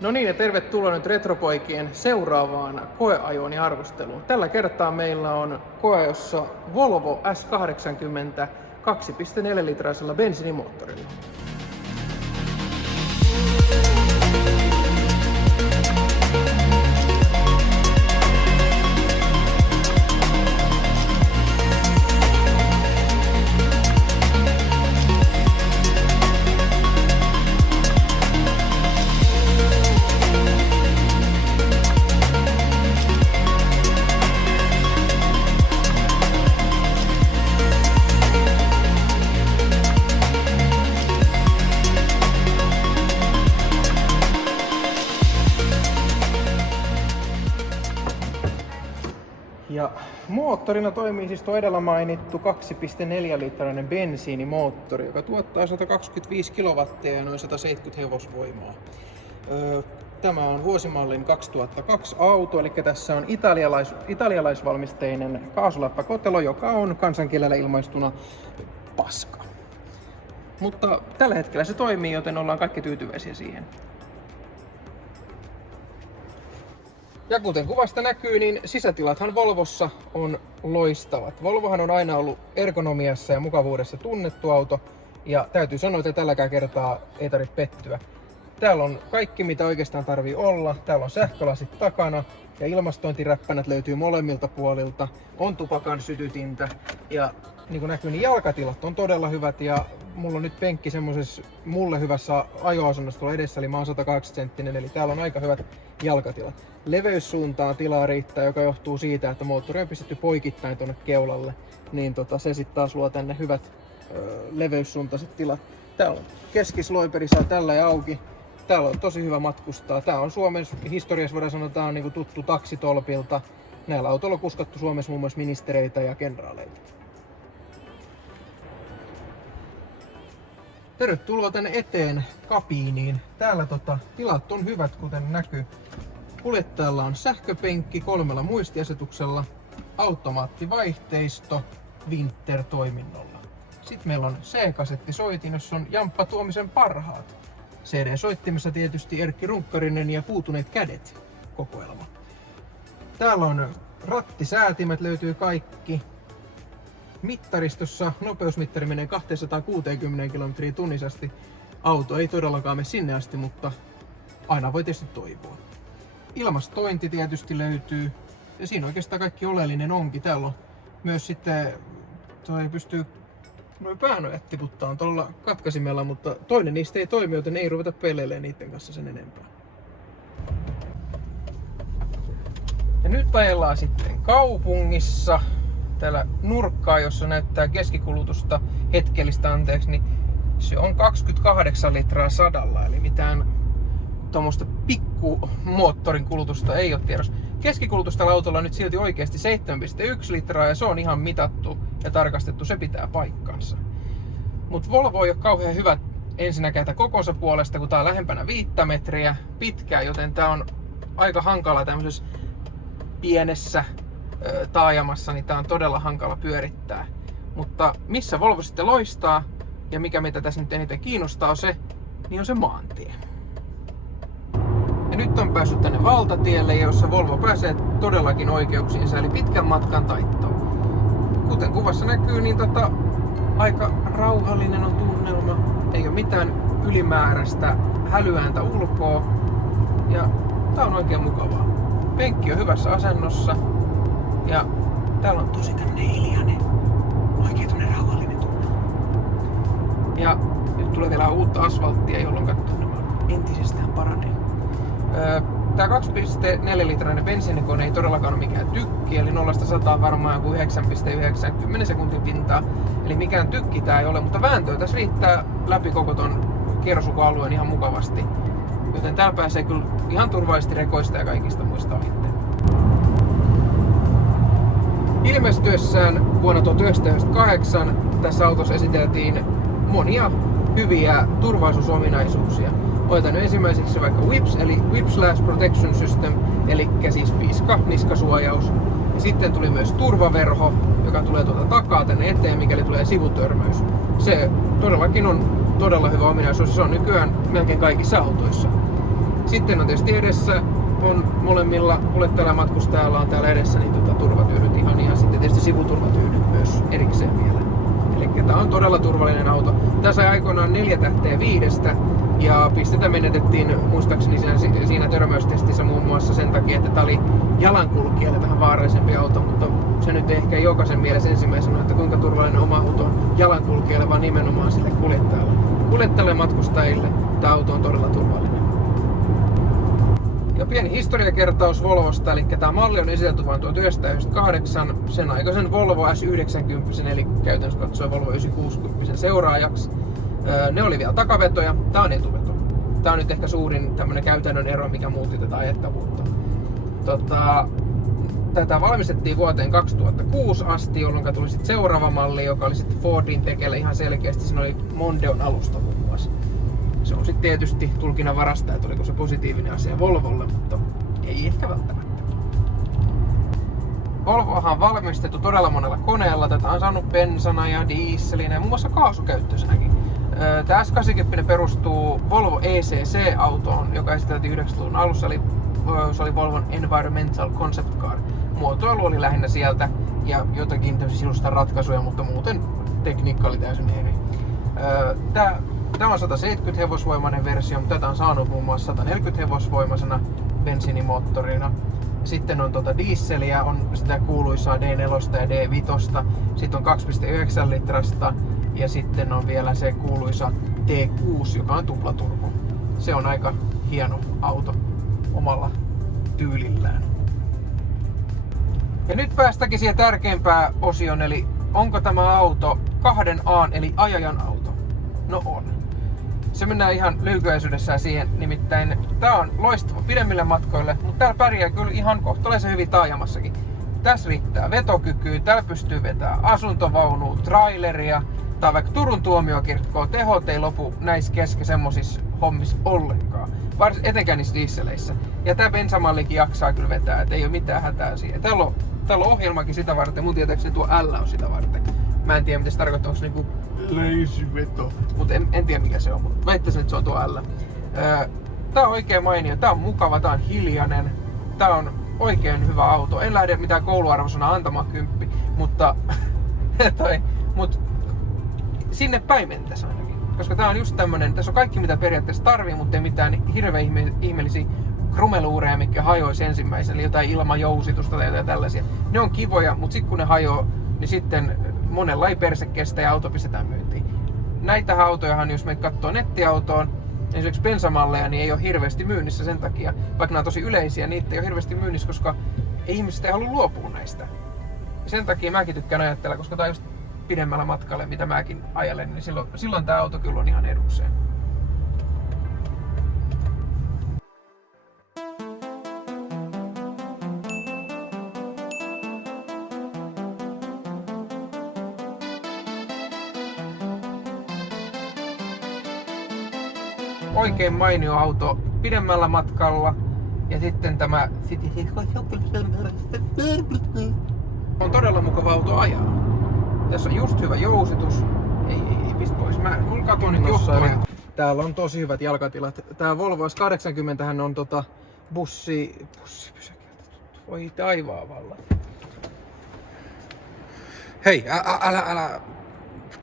No niin, ja tervetuloa nyt Retropoikien seuraavaan koeajoon ja arvosteluun. Tällä kertaa meillä on koeajossa Volvo S80 2,4-litraisella bensiinimoottorilla. Ja moottorina toimii siis tuo edellä mainittu 2,4-litrainen bensiinimoottori, joka tuottaa 125 kilowattia ja noin 170 hevosvoimaa. Tämä on vuosimallin 2002 auto, eli tässä on italialaisvalmisteinen kaasuläppäkotelo, joka on kansankielellä ilmaistuna paska. Mutta tällä hetkellä se toimii, joten ollaan kaikki tyytyväisiä siihen. Ja kuten kuvasta näkyy, niin sisätilathan Volvossa on loistavat. Volvohan on aina ollut ergonomiassa ja mukavuudessa tunnettu auto, ja täytyy sanoa, että tälläkään kertaa ei tarvitse pettyä. Täällä on kaikki, mitä oikeastaan tarvii olla. Täällä on sähkölasit takana ja ilmastointiräppänät löytyy molemmilta puolilta. On tupakan sytytintä ja niin kuin näkyy, niin jalkatilat on todella hyvät ja mulla on nyt penkki semmoisessa mulle hyvässä ajoasennossa tuolla edessä, eli mä oon 180 senttinen, eli täällä on aika hyvät jalkatilat. Leveyssuuntaan tilaa riittää, joka johtuu siitä, että moottori on pistetty poikittain tuonne keulalle, niin se sitten taas luo tänne hyvät leveyssuuntaiset tilat. Täällä on keskisloiperi, saa tällä ja auki. Täällä on tosi hyvä matkustaa. Tää on Suomen historiassa, voidaan sanoa, tää on niinku tuttu taksitolpilta. Näillä autoilla on kuskattu Suomessa muun muassa ministereitä ja kenraaleita. Tervetuloa tänne eteen kabiiniin. Täällä tilat on hyvät, kuten näkyy. Kuljettajalla on sähköpenkki 3 muistiasetuksella, automaattivaihteisto Winter-toiminnolla. Sitten meillä on C-kasettisoitin, jossa on Jamppa Tuomisen parhaat. CD-soittimessa tietysti Erkki Runkkarinen ja Puutuneet kädet kokoelma. Täällä on rattisäätimet, löytyy kaikki. Mittaristossa nopeusmittari menee 260 km tunnisesti. Auto ei todellakaan mene sinne asti, mutta aina voi tietysti toivoa. Ilmastointi tietysti löytyy. Ja siinä oikeastaan kaikki oleellinen onkin. Täällä on myös sitten, pystyy noin päänojat tiputtaa tuolla katkaisimella, mutta toinen niistä ei toimi, joten ei ruveta peleilemään niiden kanssa sen enempää. Ja nyt ajellaan sitten kaupungissa. Täällä nurkkaa, jossa näyttää keskikulutusta hetkellistä niin se on 28 litraa 100, eli mitään tuommoista pikkumoottorin kulutusta ei ole tiedossa. Keskikulutus tällä autolla on nyt silti oikeasti 7,1 litraa ja se on ihan mitattu ja tarkastettu, se pitää paikkansa. Mutta Volvo ei ole kauhean hyvä ensinnäkään kokonsa puolesta, kun tää on lähempänä 5 metriä pitkää, joten tää on aika hankala tämmöisessä pienessä taajamassa, niin tää on todella hankala pyörittää. Mutta missä Volvo sitten loistaa ja mikä meitä tässä nyt eniten kiinnostaa on se maantie. Ja nyt on päässyt tänne valtatielle, jossa Volvo pääsee todellakin oikeuksiinsa, eli pitkän matkan taittoon. Kuten kuvassa näkyy, niin aika rauhallinen on tunnelma, ei ole mitään ylimääräistä hälyääntä ulkoa, ja tää on oikein mukavaa. Penkki on hyvässä asennossa, ja täällä on tosi tämmönen hiljainen, oikein tämmönen rauhallinen tunnelma. Ja nyt tulee vielä uutta asfalttia, jolloin tunnelma entisestään paranee. Tää 2,4-litrainen bensiinikone ei todellakaan ole mikään tykki, eli 0-100 varmaan joku 9,90 sekuntin pintaa. Eli mikään tykki tää ei ole, mutta vääntöä tässä riittää läpi koko ton kierrosukoalueen ihan mukavasti. Joten täällä pääsee kyllä ihan turvallisesti rekoista ja kaikista muista ohitte. Ilmestyessään vuonna 1998 tässä autossa esiteltiin monia hyviä turvallisuusominaisuuksia. Otan ensimmäiseksi vaikka WIPS eli Whiplash Protection System, eli siis piska, niskasuojaus. Ja sitten tuli myös turvaverho, joka tulee tuolta takaa tänne eteen, mikäli tulee sivutörmäys. Se todellakin on todella hyvä ominaisuus, se on nykyään melkein kaikissa autoissa. Sitten on tietysti edessä, on molemmilla kuljettajalla-matkustajalla on täällä edessä niin turvatyydyt ihan sitten tietysti sivuturvatyydyt myös erikseen vielä. Eli tää on todella turvallinen auto. Tää sai aikoinaan 4 tähteä 5 ja pistettä menetettiin muistaakseni siinä törmäystestissä muun muassa sen takia, että tää oli jalankulkijalle vähän vaarallisempi auto, mutta se nyt ei ehkä jokaisen mielessä ensimmäisenä, että kuinka turvallinen oma auto on jalankulkijalle, vaan nimenomaan sille kuljettajalle. Kuljettajalle matkustajille tämä auto on todella turvallinen. Ja pieni historiakertaus Volvosta, eli tämä malli on esitelty vain 1998 sen aikaisen Volvo S90, eli käytännössä katsoen Volvo 960 seuraajaksi. Ne oli vielä takavetoja, tää on etuveto. Tää on nyt ehkä suurin tämmönen käytännön ero, mikä muutti tätä ajettavuutta. Tätä valmistettiin vuoteen 2006 asti, jolloin tuli sitten seuraava malli, joka oli sitten Fordin tekele ihan selkeästi. Siinä oli Mondeon alusta muun muassa. Se on sitten tietysti tulkinnan varasta, että oliko se positiivinen asia Volvolle, mutta ei ehkä välttämättä. Volvoahan on valmistettu todella monella koneella. Tätä on saanut bensana ja dieselinä ja muun muassa kaasukäyttöisenäkin. Tämä S80 perustuu Volvo ECC-autoon, joka esiteltiin 90-luvun alussa. Se oli Volvon Environmental Concept Car. Muotoilu oli lähinnä sieltä ja jotakin sinusta ratkaisuja, mutta muuten tekniikka oli täysin eri. Tämä on 170 hevosvoimainen versio, mutta tätä on saanut muun muassa 140 hevosvoimaisena bensiinimoottorina. Sitten on dieseliä, on sitä kuuluisaa D4 ja D5. Sitten on 2,9 litrasta ja sitten on vielä se kuuluisa D6, joka on tuplaturbo. Se on aika hieno auto omalla tyylillään. Ja nyt päästäänkin siihen tärkeimpään osioon, eli onko tämä auto 2A eli ajajan auto? No on. Se mennään ihan lyhykäisyydessään siihen, nimittäin tää on loistava pidemmille matkoille, mutta täällä pärjää kyllä ihan kohtalaisen hyvin taajamassakin. Tässä riittää vetokykyä, täällä pystyy vetämään asuntovaunua, traileria tai vaikka Turun tuomiokirkkoa. Tehot ei lopu näissä kesken semmosissa hommissa ollenkaan, etenkään niissä dieseleissä. Ja tää bensamallikin jaksaa kyllä vetää, et ei oo mitään hätää siihen. Täällä on ohjelmakin sitä varten, mun tietääkseni tuo L on sitä varten. Mä en tiedä mitä se tarkoittaa, onko se niinku leisiveto, mutta en tiedä mikä se on, mutta väittäisin, että se on tuo L. Tää on oikein mainio, tää on mukava, tää on hiljainen, tää on oikein hyvä auto. En lähde mitään kouluarvosana antamaan 10, mutta sinne päin mentäis ainakin. Koska tää on just tämmönen, tässä on kaikki mitä periaatteessa tarvii, mutta ei mitään hirveän ihmeellisiä krumeluureja, mitkä hajoisi ensimmäisenä, eli jotain ilmajousitusta tai jotain tällaisia. Ne on kivoja, mutta sitten kun ne hajoaa, niin sitten monella ei perse kestä ja auto pistetään myyntiin. Näitä autojahan, jos me katsoo nettiautoon, esimerkiksi bensamalleja, niin ei ole hirveästi myynnissä sen takia. Vaikka nämä on tosi yleisiä, niitä ei ole hirveästi myynnissä, koska ihmiset ei halua luopua näistä. Ja sen takia mäkin tykkään ajatella, koska tää on just pidemmällä matkalle, mitä mäkin ajelen, niin silloin tää auto kyllä on ihan edukseen. Oikein mainio auto pidemmällä matkalla ja sitten tämä on todella mukava auto ajaa. Tässä on just hyvä jousitus. Ei pistä pois. Mä katson nyt johtoja. Täällä on tosi hyvät jalkatilat. Tää Volvo S80 on bussipysäkiltä. Voi taivaan vallan. Hei, älä